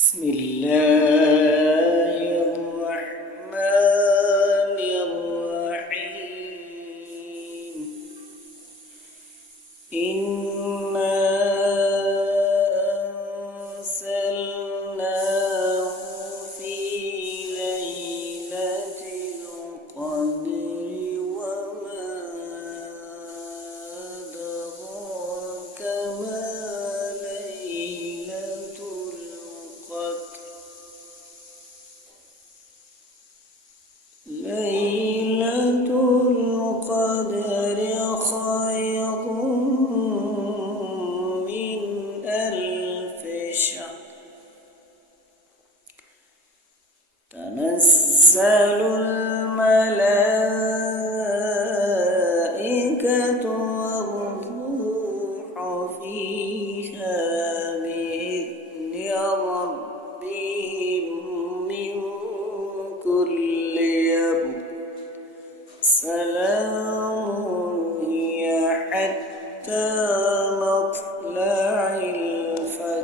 بسم الله الرحمن الرحيم. إنا أنزلناه في ليلة القدر وما أدراك ما ليلة القدر. ليلة القدر خير من ألف شهر. تنزل الملائكة والروح فيها بإذن ربهم من كل أمر. سلام هي حتى مطلع